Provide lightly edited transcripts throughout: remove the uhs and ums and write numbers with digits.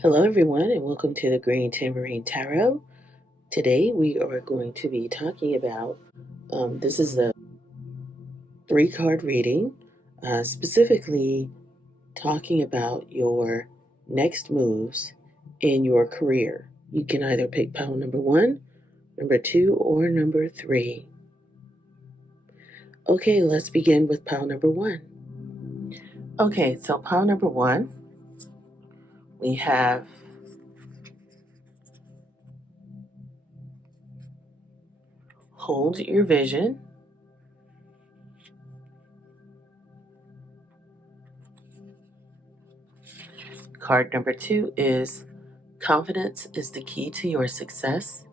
Hello, everyone, and welcome to the Green Tambourine Tarot. Today, we are going to be talking about this is a three-card reading, specifically talking about your next moves in your career. You can either pick pile number one, number two, or number three. Okay, let's begin with pile number one. Okay, so pile number one, we have hold your vision. Card number two is confidence is the key to your success.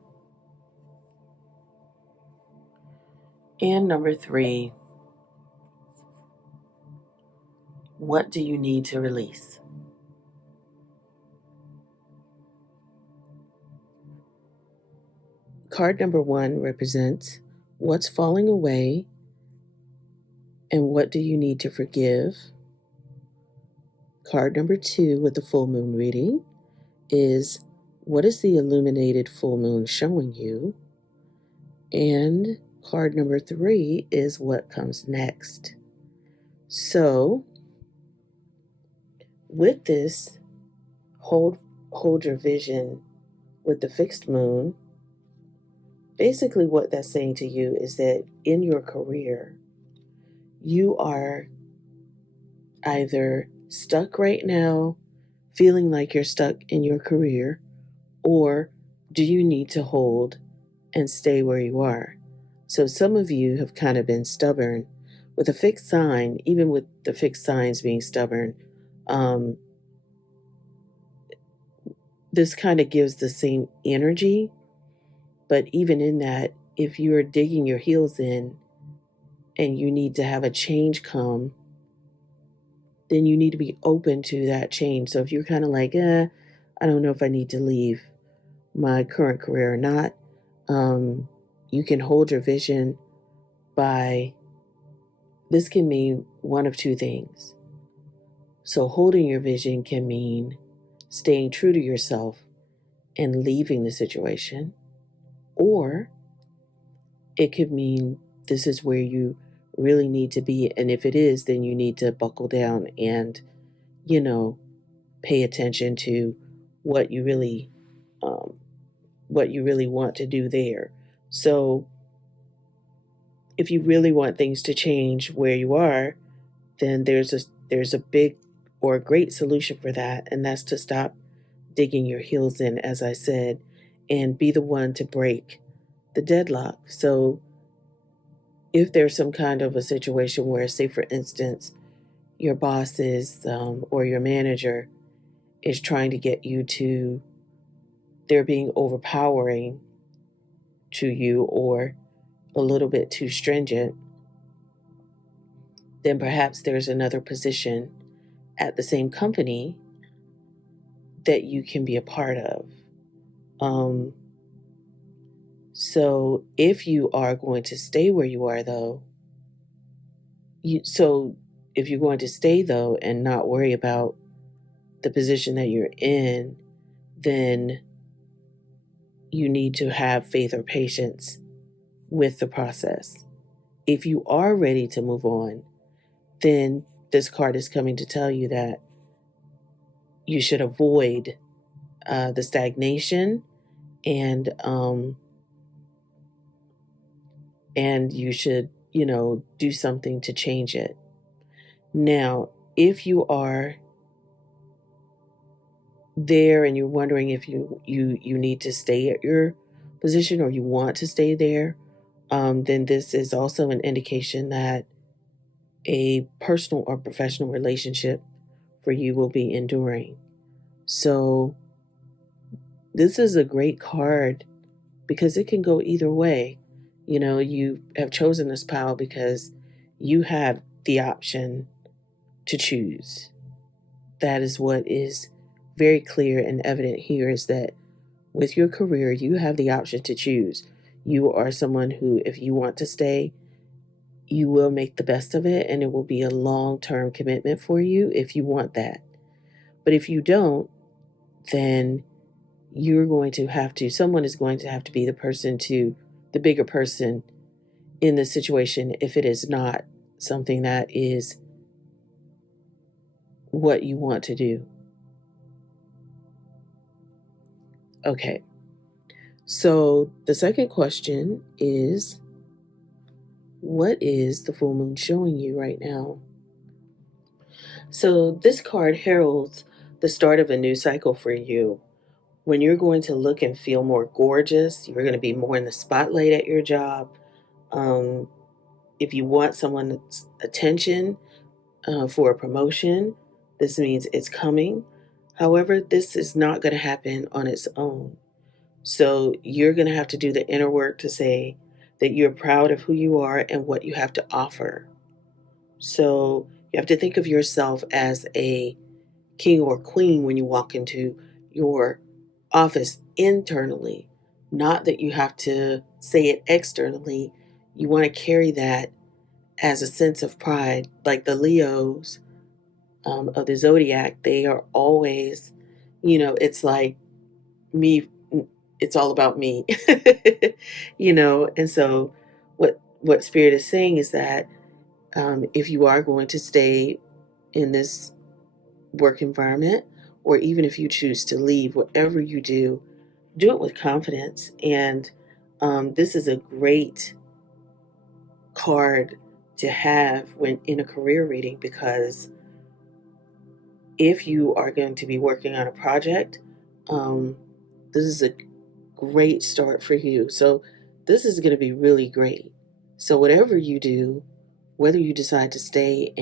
And number three, what do you need to release? Card number one represents what's falling away and what do you need to forgive. Card number two with the full moon reading is what is the illuminated full moon showing you? And card number three is what comes next. So, with this, hold your vision with the fixed moon. Basically, what that's saying to you is that in your career, you are either stuck right now, feeling like you're stuck in your career, or do you need to hold and stay where you are? So some of you have kind of been stubborn with a fixed sign, even with the fixed signs being stubborn. This kind of gives the same energy, but even in that, if you're digging your heels in and you need to have a change come, then you need to be open to that change. So if you're kind of like, I don't know if I need to leave my current career or not, you can hold your vision by, this can mean one of two things. So holding your vision can mean staying true to yourself and leaving the situation, or it could mean this is where you really need to be. And if it is, then you need to buckle down and, pay attention to what you really want to do there. So if you really want things to change where you are, then there's a big or a great solution for that, and that's to stop digging your heels in, as I said, and be the one to break the deadlock. So if there's some kind of a situation where, say for instance, your boss is or your manager is trying to get you to, they're being overpowering to you or a little bit too stringent, then perhaps there's another position at the same company that you can be a part of. So if you are going to stay where you are, though, if you're going to stay, though, and not worry about the position that you're in, then you need to have faith or patience with the process. If you are ready to move on, then this card is coming to tell you that you should avoid the stagnation and you should, do something to change it. Now, if you are there and you're wondering if you need to stay at your position or you want to stay there, then this is also an indication that a personal or professional relationship for you will be enduring. So this is a great card because it can go either way. You have chosen this pile because you have the option to choose. That is what is very clear and evident here, is that with your career, you have the option to choose. You are someone who, if you want to stay, you will make the best of it, and it will be a long-term commitment for you if you want that. But if you don't, then someone is going to have to be the bigger person in the situation if it is not something that is what you want to do. Okay. So the second question is, what is the full moon showing you right now? So this card heralds the start of a new cycle for you. When you're going to look and feel more gorgeous, you're going to be more in the spotlight at your job. Um, if you want someone's attention for a promotion, this means it's coming. However, this is not going to happen on its own. So you're going to have to do the inner work to say that you're proud of who you are and what you have to offer. So you have to think of yourself as a king or queen when you walk into your office internally. Not that you have to say it externally. You want to carry that as a sense of pride. Like the Leos of the zodiac, they are always, it's like me, it's all about me, and so what Spirit is saying is that if you are going to stay in this work environment, or even if you choose to leave, whatever you do it with confidence. And this is a great card to have when in a career reading, because if you are going to be working on a project, um, this is a great start for you. So this is going to be really great. So whatever you do, whether you decide to stay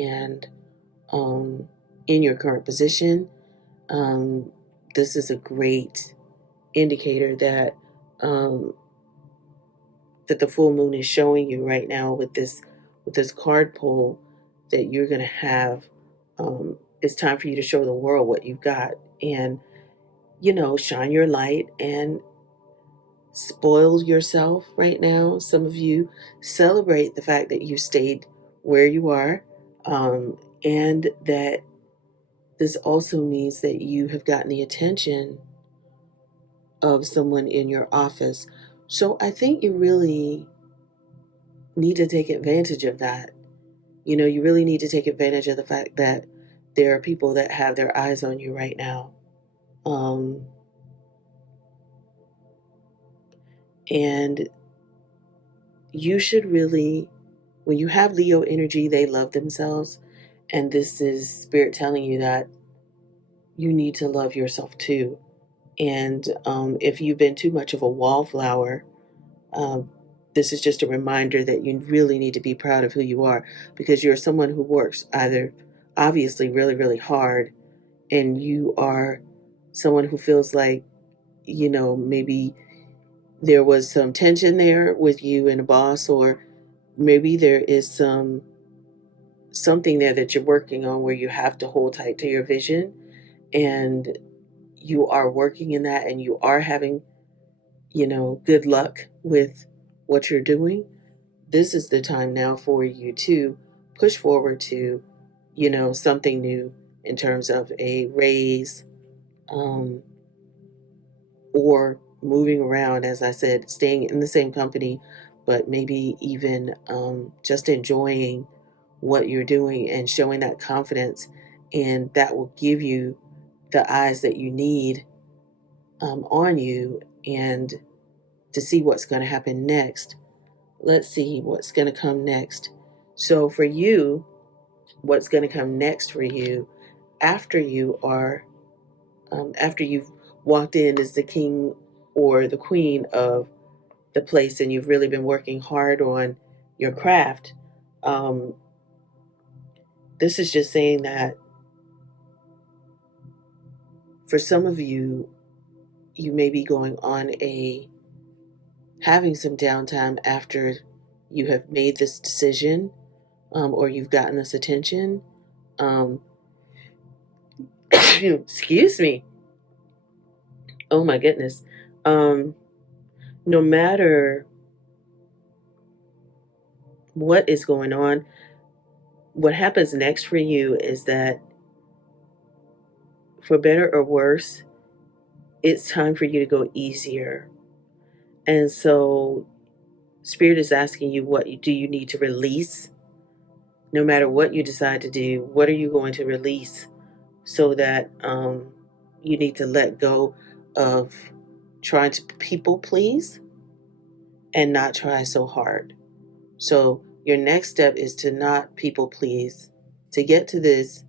um, in your current position, um, this is a great indicator um, that the full moon is showing you right now with this card pull, that you're going to have. It's time for you to show the world what you've got, and shine your light and spoil yourself right now. Some of you celebrate the fact that you stayed where you are, and that this also means that you have gotten the attention of someone in your office. So I think you really need to take advantage of that. You really need to take advantage of the fact that there are people that have their eyes on you right now. Um, and you should really, when you have Leo energy, they love themselves. And this is Spirit telling you that you need to love yourself too. And if you've been too much of a wallflower, um, this is just a reminder that you really need to be proud of who you are, because you're someone who works either obviously really, really hard, and you are someone who feels like, maybe there was some tension there with you and a boss, or maybe there is something there that you're working on where you have to hold tight to your vision, and you are working in that, and you are having, good luck with what you're doing. This is the time now for you to push forward to, something new in terms of a raise, um, or moving around, as I said, staying in the same company, but maybe even just enjoying what you're doing and showing that confidence. And that will give you the eyes that you need on you, and to see what's going to happen next. Let's see what's going to come next. So for you, what's going to come next for you after after you've walked in as the king or the queen of the place, and you've really been working hard on your craft. Um, this is just saying that for some of you, you may be going on having some downtime after you have made this decision, or you've gotten this attention. Um, excuse me. Oh my goodness. Um, no matter what is going on, what happens next for you is that, for better or worse, it's time for you to go easier. And so Spirit is asking you, what do you need to release? No matter what you decide to do, what are you going to release so that you need to let go of trying to people please and not try so hard. So your next step is to not people please. To get to this,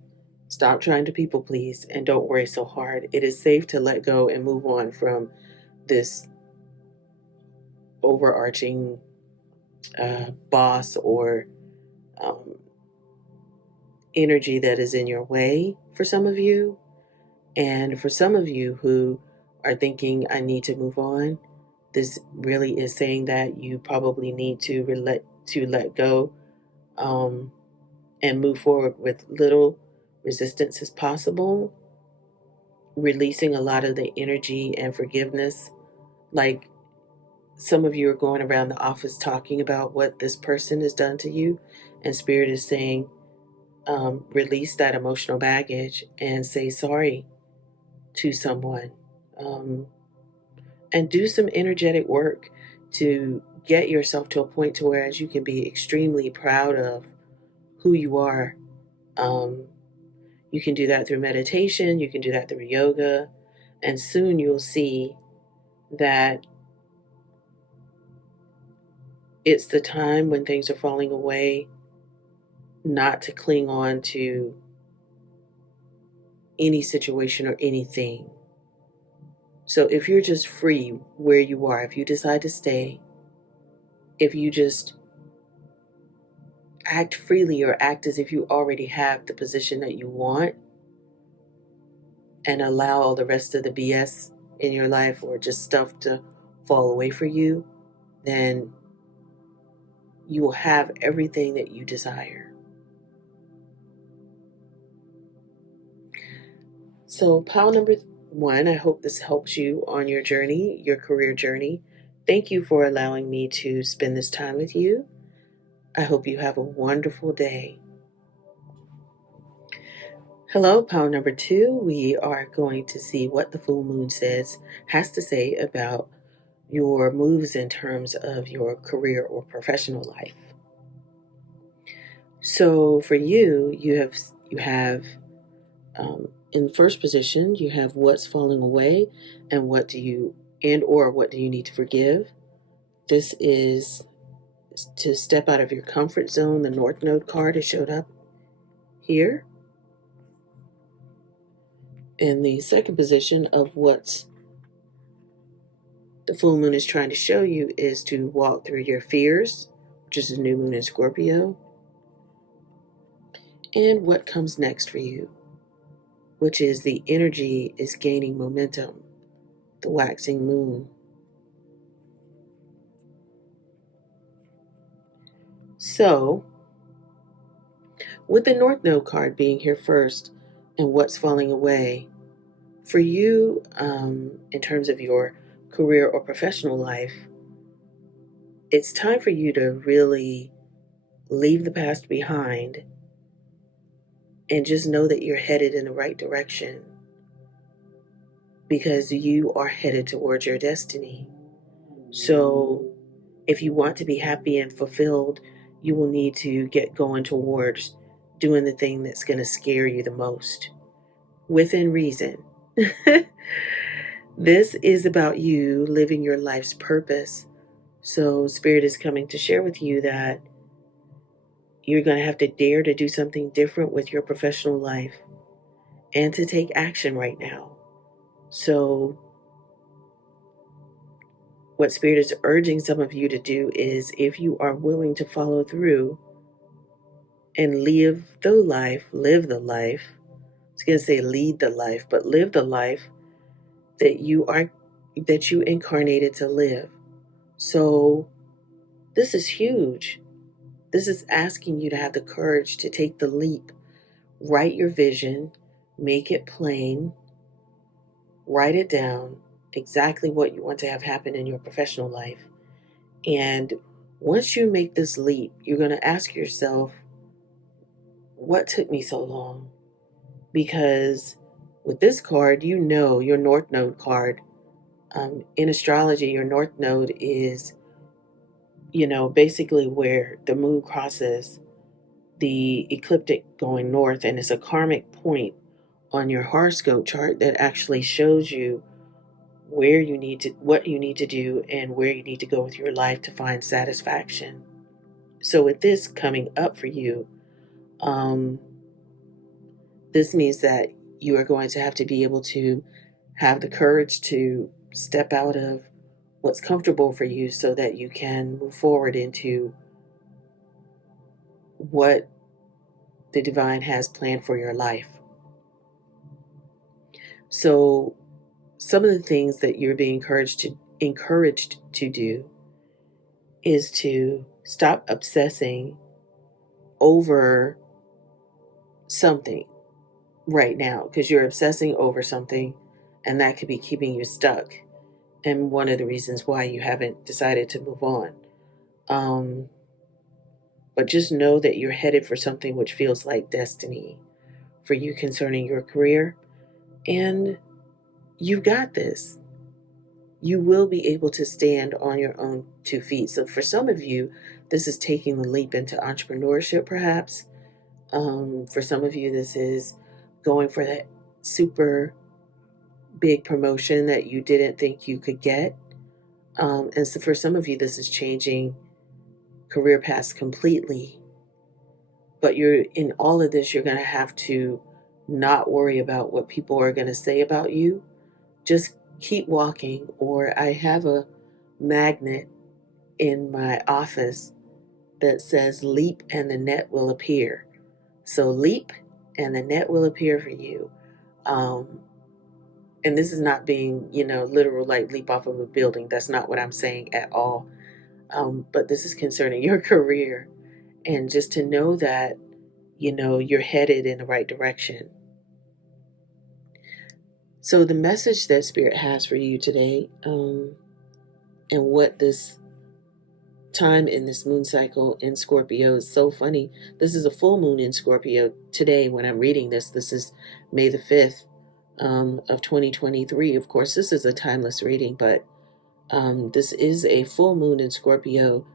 stop trying to people please and don't worry so hard. It is safe to let go and move on from this overarching boss or um, energy that is in your way for some of you. And for some of you who are thinking, I need to move on, this really is saying that you probably need to let go um, and move forward with little resistance as possible, releasing a lot of the energy and forgiveness. Like some of you are going around the office talking about what this person has done to you, and Spirit is saying, release that emotional baggage and say sorry to someone. Um, and do some energetic work to get yourself to a point to where as you can be extremely proud of who you are. Um, you can do that through meditation, you can do that through yoga, and soon you'll see that it's the time when things are falling away not to cling on to any situation or anything. So if you're just free where you are, if you decide to stay, if you just act freely or act as if you already have the position that you want and allow all the rest of the BS in your life or just stuff to fall away for you, then you will have everything that you desire. So, pile number one, I hope this helps you on your journey, your career journey. Thank you for allowing me to spend this time with you. I hope you have a wonderful day. Hello, pile number two. We are going to see what the full moon has to say about your moves in terms of your career or professional life. So for you, you have in first position, you have what's falling away and what do you need to forgive. This is to step out of your comfort zone. The North Node card has showed up here. In the second position of what's the full moon is trying to show you is to walk through your fears, which is a new moon in Scorpio, and what comes next for you, which is the energy is gaining momentum, the waxing moon. So, with the North Node card being here first and what's falling away, for you in terms of your career or professional life, it's time for you to really leave the past behind and just know that you're headed in the right direction because you are headed towards your destiny. So, if you want to be happy and fulfilled, you will need to get going towards doing the thing that's going to scare you the most within reason. This is about you living your life's purpose. So, Spirit is coming to share with you that you're going to have to dare to do something different with your professional life and to take action right now. So, what Spirit is urging some of you to do is if you are willing to follow through and live the life. I was going to say lead the life, but live the life that you incarnated to live. So this is huge. This is asking you to have the courage to take the leap. Write your vision, make it plain, write it down, exactly what you want to have happen in your professional life. And once you make this leap, you're going to ask yourself, what took me so long? Because With this card, you know your North Node card. In astrology, your North Node is, basically where the moon crosses the ecliptic going north, and it's a karmic point on your horoscope chart that actually shows you what you need to do and where you need to go with your life to find satisfaction. So with this coming up for you, um, this means that you are going to have to be able to have the courage to step out of what's comfortable for you so that you can move forward into what the divine has planned for your life. So some of the things that you're being encouraged to do is to stop obsessing over something right now, because you're obsessing over something and that could be keeping you stuck, and one of the reasons why you haven't decided to move on. um, but just know that you're headed for something which feels like destiny for you concerning your career, and you've got this. You will be able to stand on your own 2 feet. So for some of you, this is taking the leap into entrepreneurship, perhaps. For some of you, this is going for that super big promotion that you didn't think you could get. And so for some of you, this is changing career paths completely. But you're in all of this, you're going to have to not worry about what people are going to say about you. Just keep walking. Or I have a magnet in my office that says leap and the net will appear. So leap and the net will appear for you. Um, and this is not being, literal, like leap off of a building. That's not what I'm saying at all. But this is concerning your career, and just to know that, you're headed in the right direction. So the message that Spirit has for you today, and what this time in this moon cycle in Scorpio is so funny. This is a full moon in Scorpio today when I'm reading this. This is May the 5th of 2023. Of course, this is a timeless reading, but this is a full moon in Scorpio,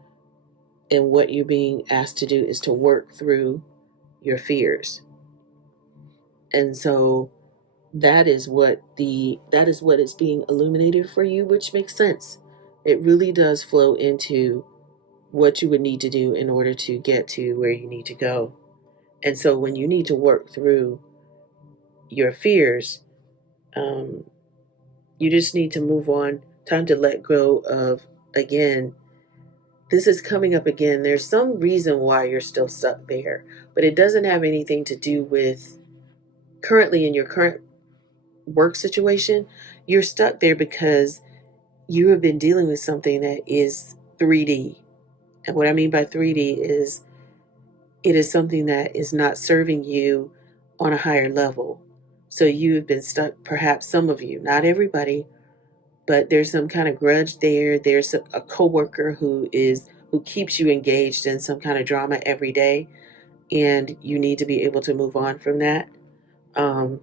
and what you're being asked to do is to work through your fears. And so that is what is being illuminated for you, which makes sense. It really does flow into what you would need to do in order to get to where you need to go. And so when you need to work through your fears, um, you just need to move on. Time to let go of, again, this is coming up again. There's some reason why you're still stuck there, but it doesn't have anything to do with currently in your current work situation. You're stuck there because you have been dealing with something that is 3D. And what I mean by 3D is it is something that is not serving you on a higher level. So you have been stuck, perhaps some of you, not everybody, but there's some kind of grudge there. There's a coworker who keeps you engaged in some kind of drama every day, and you need to be able to move on from that. Um,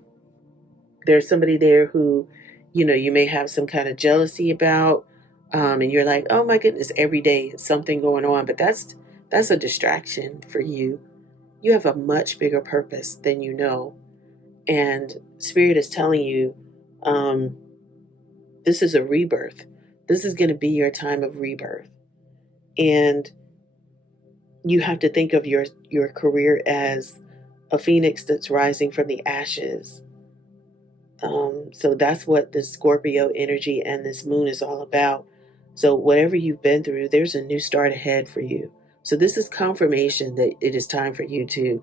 there's somebody there who, you may have some kind of jealousy about, and you're like, oh my goodness, every day something going on, but that's a distraction for you. You have a much bigger purpose than you know. And Spirit is telling you, um, this is a rebirth. This is going to be your time of rebirth. And you have to think of your career as a phoenix that's rising from the ashes. So that's what the Scorpio energy and this moon is all about. So whatever you've been through, there's a new start ahead for you. So this is confirmation that it is time for you to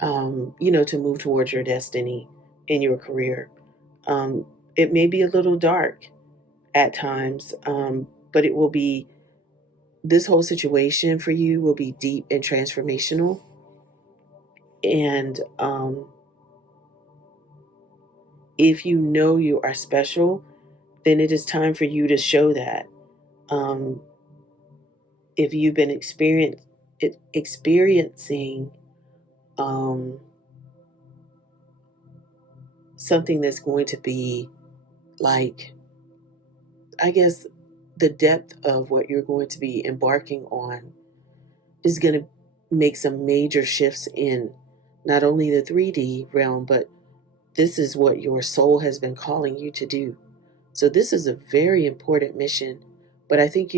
to move towards your destiny in your career. Um, it may be a little dark at times, but it will be, this whole situation for you will be deep and transformational. And if you know you are special, then it is time for you to show that. Um, if you've been experiencing um, something that's going to be like, I guess, the depth of what you're going to be embarking on is going to make some major shifts in not only the 3D realm, but this is what your soul has been calling you to do. So, this is a very important mission. But I think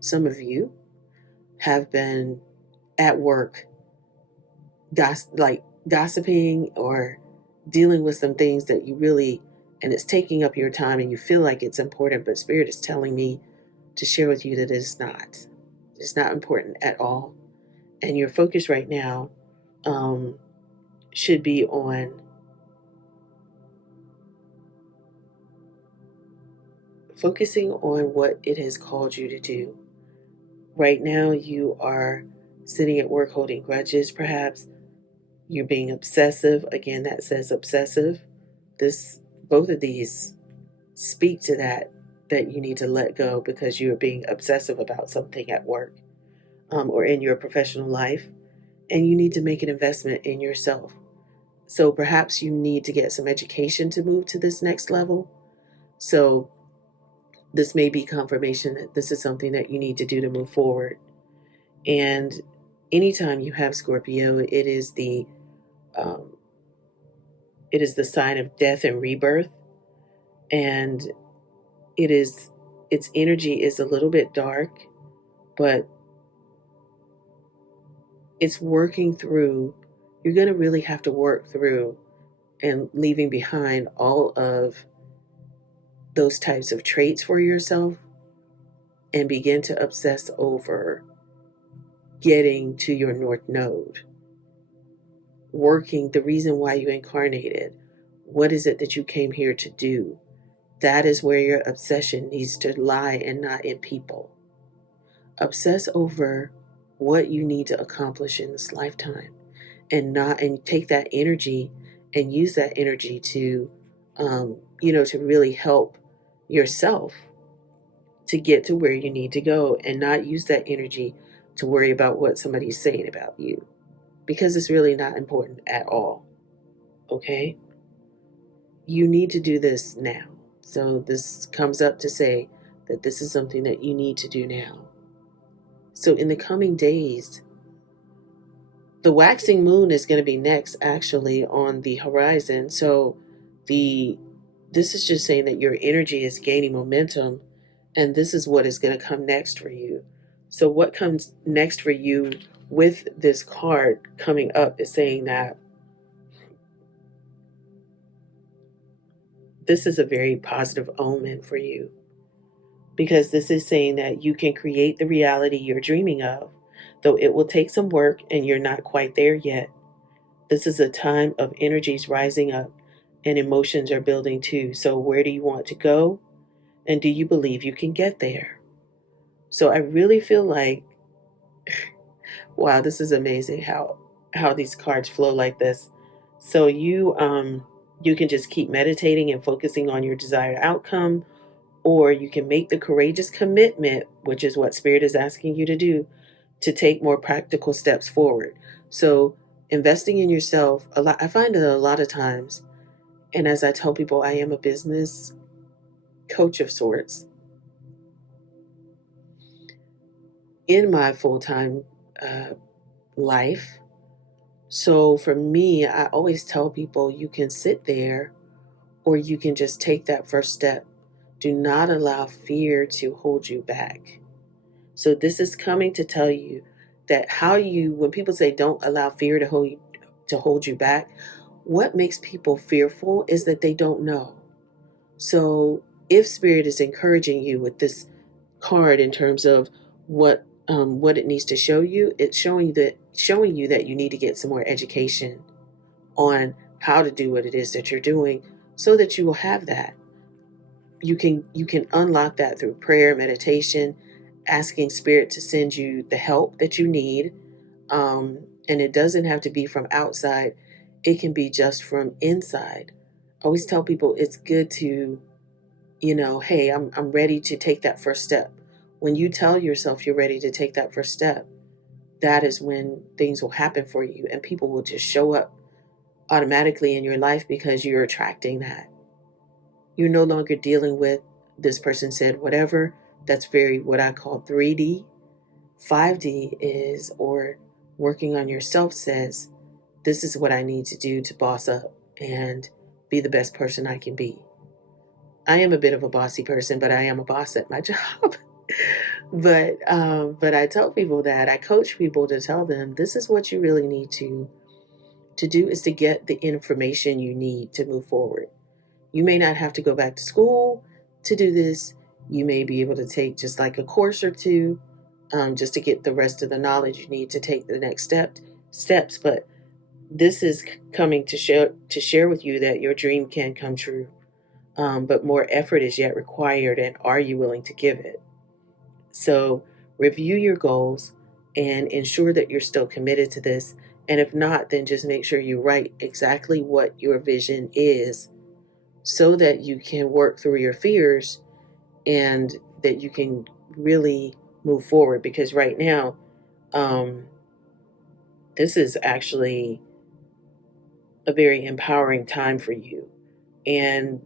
some of you have been at work, gossiping or dealing with some things that you really, and it's taking up your time and you feel like it's important, but Spirit is telling me to share with you that it is not. It's not important at all. And your focus right now um, should be on focusing on what it has called you to do. Right now, you are sitting at work holding grudges, perhaps. You're being obsessive. Again, that says obsessive. This, both of these speak to that you need to let go because you're being obsessive about something at work or in your professional life, and you need to make an investment in yourself. So perhaps you need to get some education to move to this next level. So this may be confirmation that this is something that you need to do to move forward. And anytime you have Scorpio, um, it is the sign of death and rebirth, and it is its energy is a little bit dark, but it's working through. You're going to really have to work through and leaving behind all of those types of traits for yourself and begin to obsess over getting to your North Node, working the reason why you incarnated. What is it that you came here to do? That is where your obsession needs to lie and not in people. Obsess over what you need to accomplish in this lifetime and take that energy and use that energy to to really help yourself to get to where you need to go and not use that energy to worry about what somebody's saying about you because it's really not important at all. Okay? You need to do this now. So this comes up to say that this is something that you need to do now. So in the coming days, the waxing moon is going to be next actually on the horizon. So the this is just saying that your energy is gaining momentum and this is what is going to come next for you. So what comes next for you with this card coming up is saying that this is a very positive omen for you because this is saying that you can create the reality you're dreaming of, though it will take some work and you're not quite there yet. This is a time of energies rising up and emotions are building too. So, where do you want to go? And do you believe you can get there? So, I really feel like, wow, this is amazing how these cards flow like this. So, you can just keep meditating and focusing on your desired outcome, or you can make the courageous commitment, which is what Spirit is asking you to do, to take more practical steps forward. So, investing in yourself, I find that a lot of times, and as I tell people, I am a business coach of sorts in my full time uh, life. So, for me, I always tell people you can sit there or you can just take that first step. Do not allow fear to hold you back. So this is coming to tell you that when people say don't allow fear to hold you back, what makes people fearful is that they don't know. So if Spirit is encouraging you with this card in terms of what it needs to show you, it's showing you that you need to get some more education on how to do what it is that you're doing so that you will have that. You can unlock that through prayer, meditation, asking Spirit to send you the help that you need. And it doesn't have to be from outside, it can be just from inside. I always tell people it's good to, hey, I'm ready to take that first step. When you tell yourself you're ready to take that first step, that is when things will happen for you and people will just show up automatically in your life because you're attracting that. You're no longer dealing with this person said whatever. That's very what I call 3D. 5D is, or working on yourself says, this is what I need to do to boss up and be the best person I can be. I am a bit of a bossy person, but I am a boss at my job. But I tell people that I coach people to tell them this is what you really need to do is to get the information you need to move forward. You may not have to go back to school to do this. You may be able to take just like a course or two, just to get the rest of the knowledge you need to take the next steps. But this is coming to share with you that your dream can come true. But more effort is yet required, and are you willing to give it? So review your goals and ensure that you're still committed to this. And if not, then just make sure you write exactly what your vision is so that you can work through your fears and that you can really move forward. Because right now, um, this is actually a very empowering time for you. And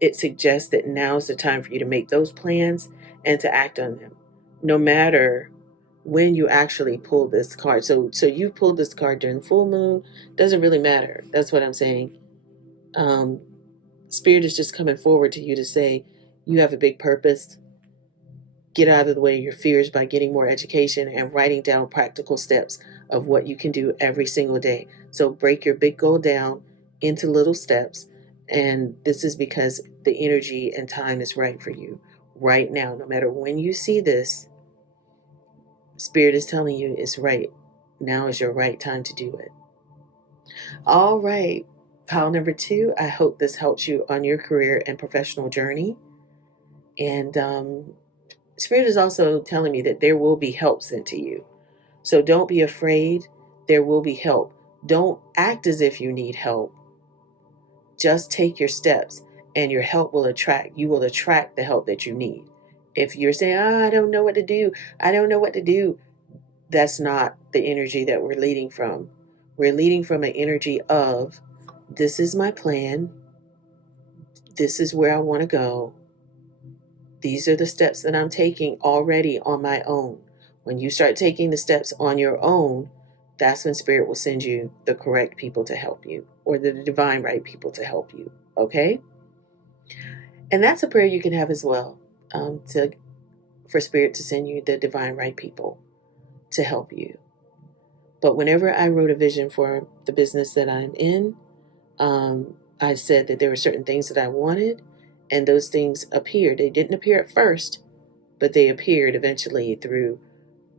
it suggests that now is the time for you to make those plans and to act on them, no matter when you actually pull this card. So you pulled this card during full moon. Doesn't really matter. That's what I'm saying. Um, Spirit is just coming forward to you to say you have a big purpose. Get out of the way of your fears by getting more education and writing down practical steps of what you can do every single day. So break your big goal down into little steps. And this is because the energy and time is right for you right now. No matter when you see this, Spirit is telling you it's right. Now is your right time to do it. All right. Pile number 2, I hope this helps you on your career and professional journey. And Spirit is also telling me that there will be help sent to you. So don't be afraid. There will be help. Don't act as if you need help. Just take your steps and your help will attract. You will attract the help that you need. If you're saying, I don't know what to do, I don't know what to do, that's not the energy that we're leading from. We're leading from an energy of, this is my plan. This is where I want to go. These are the steps that I'm taking already on my own. When you start taking the steps on your own, that's when Spirit will send you the correct people to help you, or the divine right people to help you. Okay? And that's a prayer you can have as well, for Spirit to send you the divine right people to help you. But whenever I wrote a vision for the business that I'm in, I said that there were certain things that I wanted, and those things appeared. They didn't appear at first, but they appeared eventually through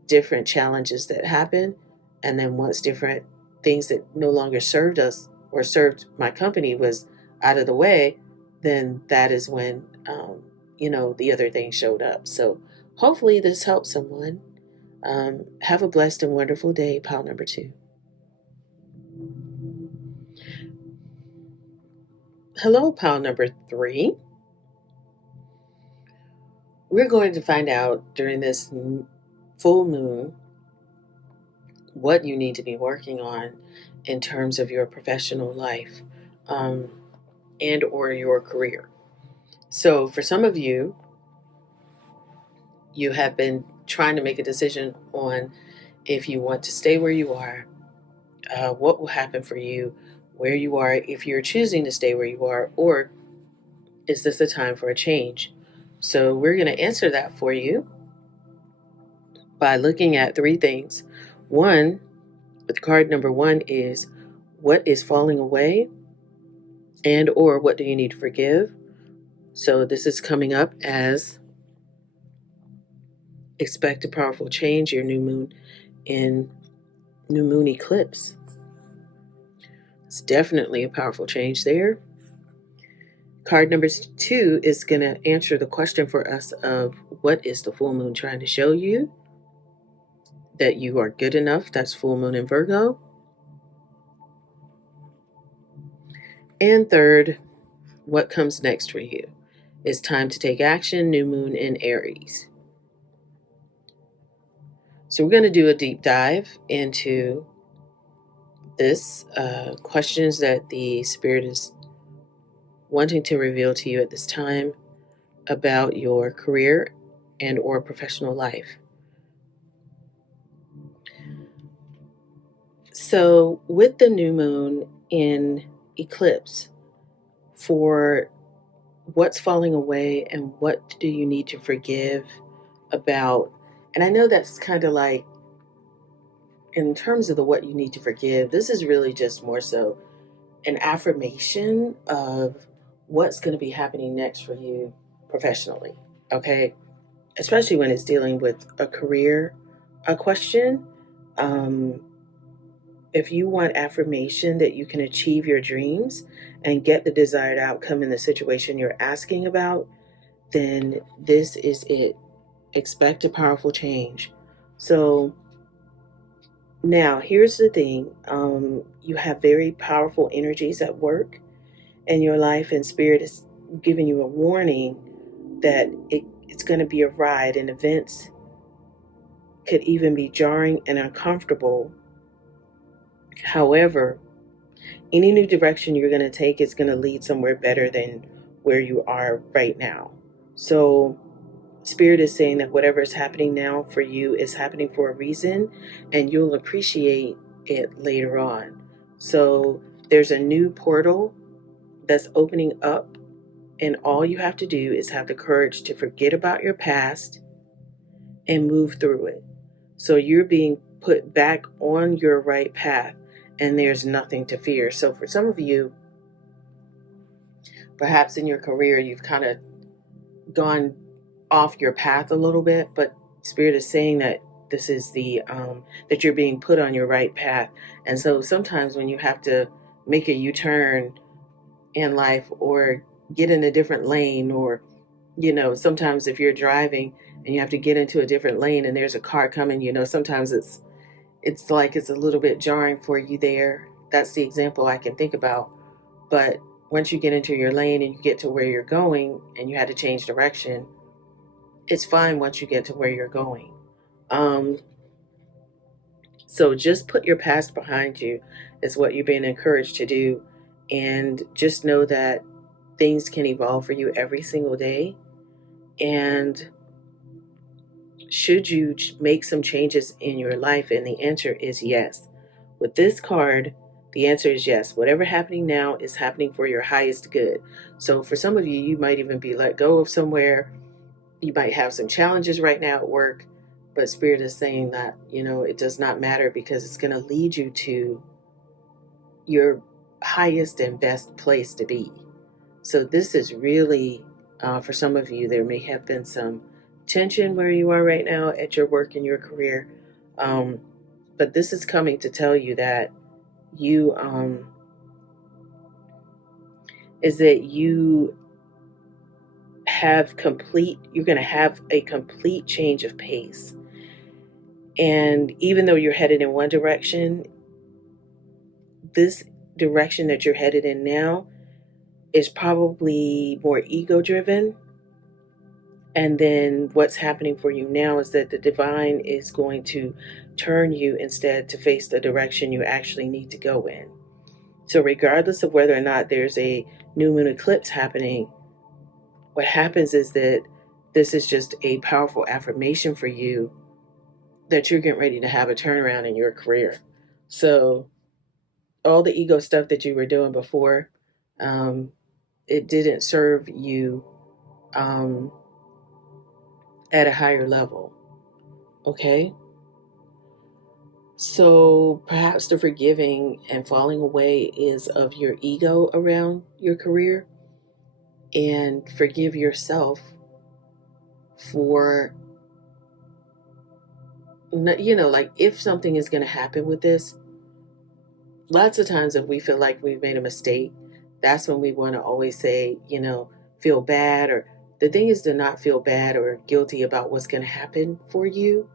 different challenges that happened. And then once different things that no longer served us or served my company was out of the way, then that is when, the other things showed up. So hopefully this helps someone. Have a blessed and wonderful day, pile number 2. Hello, pile number 3. We're going to find out during this full moon what you need to be working on in terms of your professional life, um, and or your career. So for some of you, you have been trying to make a decision on if you want to stay where you are, what will happen for you where you are, if you're choosing to stay where you are, or is this a time for a change? So we're going to answer that for you by looking at 3 things. One, with card number 1 is, what is falling away, and or what do you need to forgive? So this is coming up as expect a powerful change, your new moon in new moon eclipse. It's definitely a powerful change there. Card number 2 is going to answer the question for us of what is the full moon trying to show you? That you are good enough. That's full moon in Virgo. And third, what comes next for you? It's time to take action, new moon in Aries. So we're going to do a deep dive into this questions that the Spirit is wanting to reveal to you at this time about your career and or professional life. So, with the new moon in eclipse, for what's falling away and what do you need to forgive about? And I know that's kind of like, in terms of the what you need to forgive, this is really just more so an affirmation of what's going to be happening next for you professionally. Okay. Especially when it's dealing with a career a question. Um, if you want affirmation that you can achieve your dreams and get the desired outcome in the situation you're asking about, then this is it. Expect a powerful change. So, now here's the thing, you have very powerful energies at work in your life, and Spirit is giving you a warning that it's going to be a ride, and events could even be jarring and uncomfortable. However, any new direction you're going to take is going to lead somewhere better than where you are right now. So, Spirit is saying that whatever is happening now for you is happening for a reason, and you'll appreciate it later on. So, there's a new portal that's opening up, and all you have to do is have the courage to forget about your past and move through it. So you're being put back on your right path, and there's nothing to fear. So for some of you, perhaps in your career, you've kind of gone off your path a little bit, but Spirit is saying that this is the that you're being put on your right path. And so sometimes when you have to make a U-turn in life or get in a different lane, or sometimes if you're driving and you have to get into a different lane and there's a car coming, sometimes it's like it's a little bit jarring for you there. That's the example I can think about. But once you get into your lane and you get to where you're going and you had to change direction, it's fine once you get to where you're going. Um, so just put your past behind you is what you're being encouraged to do. And just know that things can evolve for you every single day. And should you make some changes in your life? And the answer is yes. With this card, the answer is yes. Whatever happening now is happening for your highest good. So for some of you, you might even be let go of somewhere. You might have some challenges right now at work, but Spirit is saying that, it does not matter because it's going to lead you to your highest and best place to be. So this is really, for some of you, there may have been some tension where you are right now at your work and your career. Um, but this is coming to tell you that you, is that you're going to have a complete change of pace. And even though you're headed in one direction, this direction that you're headed in now is probably more ego driven. And then what's happening for you now is that the divine is going to turn you instead to face the direction you actually need to go in. So, regardless of whether or not there's a new moon eclipse happening, what happens is that this is just a powerful affirmation for you that you're getting ready to have a turnaround in your career. So, all the ego stuff that you were doing before, um, it didn't serve you um, at a higher level. Okay? So perhaps the forgiving and falling away is of your ego around your career, and forgive yourself for, like if something is going to happen with this, lots of times if we feel like we've made a mistake, that's when we want to always say, feel bad. Or the thing is to not feel bad or guilty about what's going to happen for you.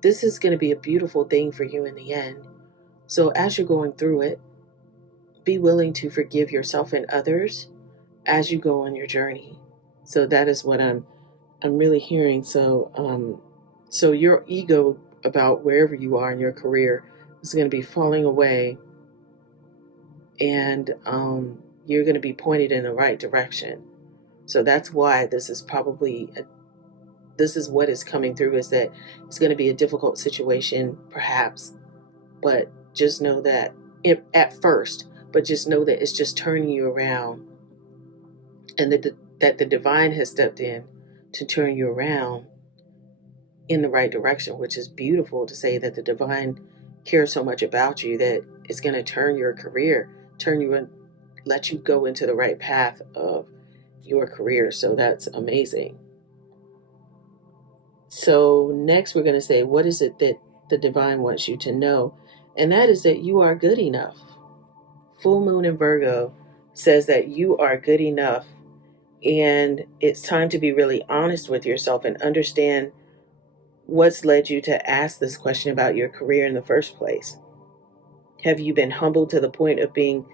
This is going to be a beautiful thing for you in the end. So as you're going through it, be willing to forgive yourself and others as you go on your journey. So that is what I'm really hearing. So your ego about wherever you are in your career is going to be falling away, and you're going to be pointed in the right direction. So that's why this is what is coming through, is that it's going to be a difficult situation, perhaps, but just know that at first, but just know that it's just turning you around, and that the divine has stepped in to turn you around in the right direction, which is beautiful to say that the divine cares so much about you that it's going to turn your career, turn you in, let you go into the right path of your career. So that's amazing. So next we're going to say, what is it that the divine wants you to know? And that is that you are good enough. Full moon in Virgo says that you are good enough, and it's time to be really honest with yourself and understand what's led you to ask this question about your career in the first place. Have you been humbled to the point of being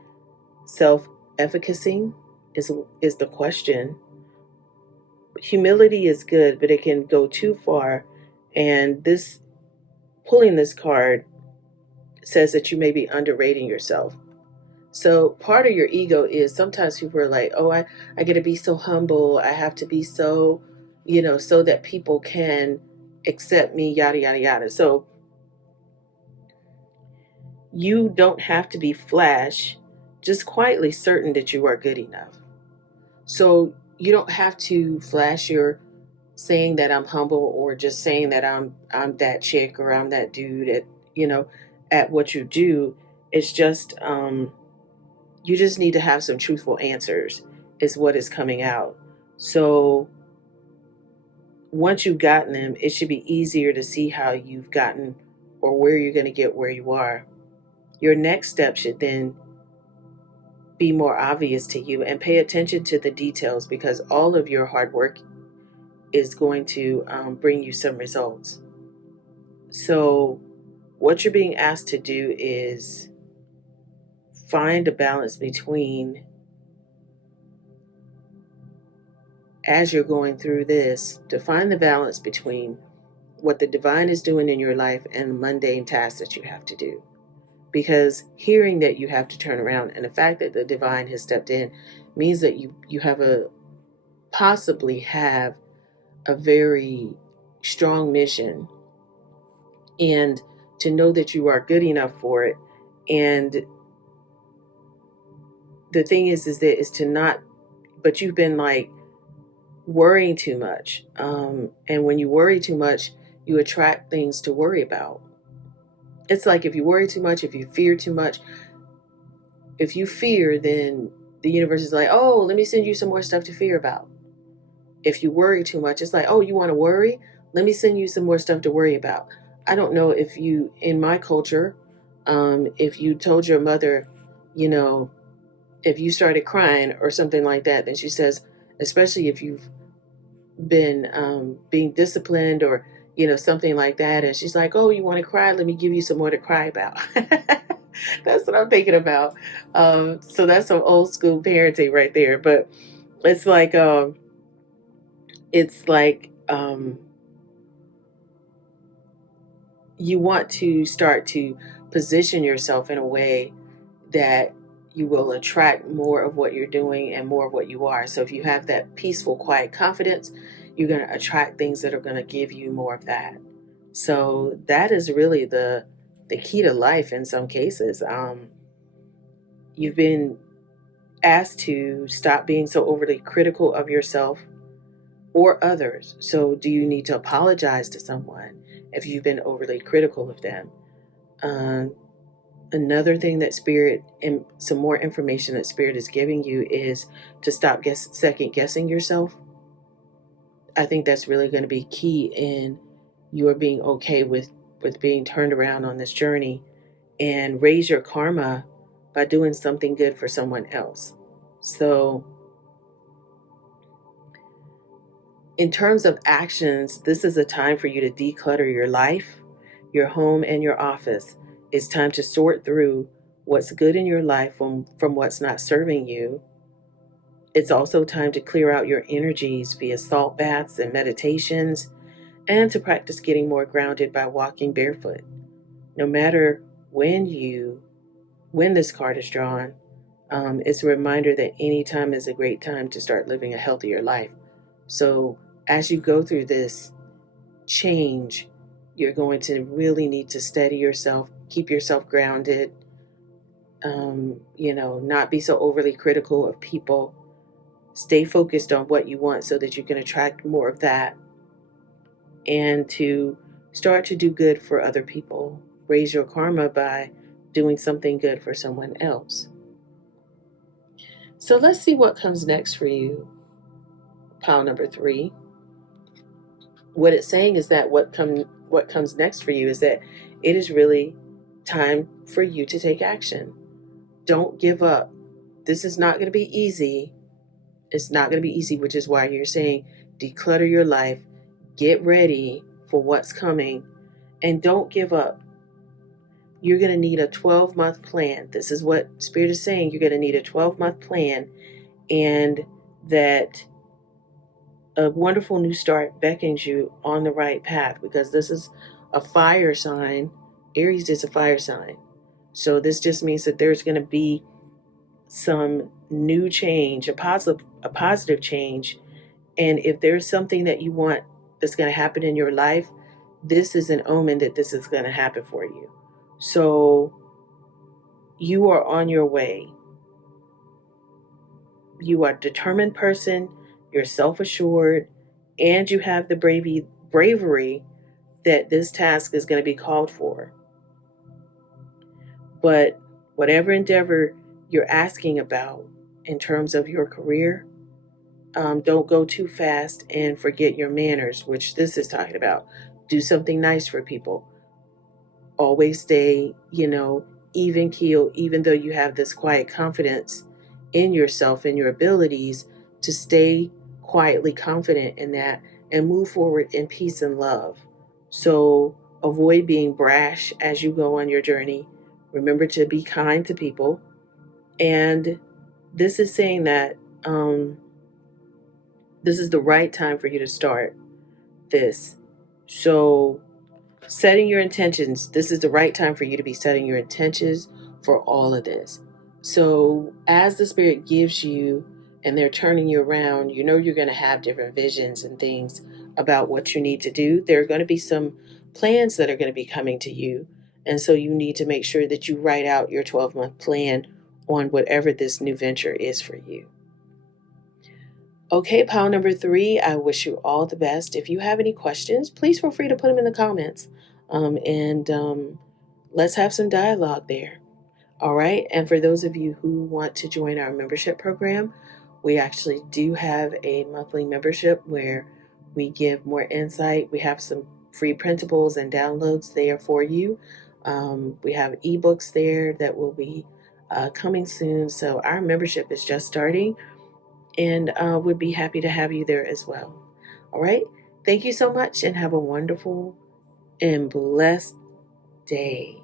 self-efficacy? Is the question. Humility is good, but it can go too far. And this pulling this card says that you may be underrating yourself. So part of your ego is, sometimes people are like, oh, I get to be so humble. I have to be so, so that people can accept me, yada, yada, yada. So you don't have to be flash, just quietly certain that you are good enough. So you don't have to flash your saying that I'm humble, or just saying that I'm that chick, or I'm that dude at, at what you do. It's just you just need to have some truthful answers, is what is coming out. So once you've gotten them, it should be easier to see how you've gotten, or where you're going to get where you are. Your next step should then be more obvious to you, and pay attention to the details, because all of your hard work is going to bring you some results. So what you're being asked to do is find a balance between, as you're going through this, to find the balance between what the divine is doing in your life and the mundane tasks that you have to do. Because hearing that you have to turn around, and the fact that the divine has stepped in, means that you have possibly have a very strong mission, and to know that you are good enough for it. And the thing is to not, but you've been like worrying too much. And when you worry too much, you attract things to worry about. It's like, if you worry too much, if you fear too much, if you fear, then the universe is like, oh, let me send you some more stuff to fear about. If you worry too much, it's like, oh, you want to worry? Let me send you some more stuff to worry about. I don't know if you, in my culture, if you told your mother, you know, if you started crying or something like that, then she says, especially if you've been being disciplined, or, something like that, and she's like, oh, you want to cry? Let me give you some more to cry about. That's what I'm thinking about. So that's some old school parenting right there. But it's like, it's like, you want to start to position yourself in a way that you will attract more of what you're doing and more of what you are. So if you have that peaceful, quiet confidence, you're going to attract things that are going to give you more of that. So that is really the key to life in some cases. You've been asked to stop being so overly critical of yourself or others. So do you need to apologize to someone if you've been overly critical of them? Another thing that Spirit, and some more information that Spirit is giving you, is to stop second guessing yourself. I think that's really going to be key in your being okay with being turned around on this journey, and raise your karma by doing something good for someone else. So in terms of actions, this is a time for you to declutter your life, your home, and your office. It's time to sort through what's good in your life from what's not serving you. It's also time to clear out your energies via salt baths and meditations, and to practice getting more grounded by walking barefoot. No matter when this card is drawn, It's a reminder that any time is a great time to start living a healthier life. So as you go through this change, you're going to really need to steady yourself, keep yourself grounded, not be so overly critical of people. Stay focused on what you want so that you can attract more of that, and to start to do good for other people. Raise your karma by doing something good for someone else. So let's see what comes next for you, pile number 3. What it's saying is that what comes next for you is that it is really time for you to take action. Don't give up. This is not going to be easy. It's not going to be easy, which is why you're saying declutter your life, get ready for what's coming, and don't give up. You're going to need a 12-month plan. This is what Spirit is saying. You're going to need a 12-month plan, and that a wonderful new start beckons you on the right path, because this is a fire sign. Aries is a fire sign. So this just means that there's going to be some new change, a positive change. And if there's something that you want that's going to happen in your life, this is an omen that this is going to happen for you. So you are on your way. You are a determined person, you're self-assured, and you have the bravery that this task is going to be called for. But whatever endeavor you're asking about in terms of your career, don't go too fast and forget your manners, which this is talking about. Do something nice for people. Always stay, even keel, even though you have this quiet confidence in yourself and your abilities, to stay quietly confident in that and move forward in peace and love. So avoid being brash as you go on your journey. Remember to be kind to people. And this is saying that this is the right time for you to start this. So setting your intentions, this is the right time for you to be setting your intentions for all of this. So as the Spirit gives you and they're turning you around, you're going to have different visions and things about what you need to do. There are going to be some plans that are going to be coming to you. And so you need to make sure that you write out your 12-month plan on whatever this new venture is for you. Okay, pile number 3, I wish you all the best. If you have any questions, please feel free to put them in the comments. And let's have some dialogue there. All right. And for those of you who want to join our membership program, we actually do have a monthly membership where we give more insight. We have some free printables and downloads there for you. We have ebooks there that will be coming soon. So our membership is just starting, and would be happy to have you there as well. All right. Thank you so much, and have a wonderful and blessed day.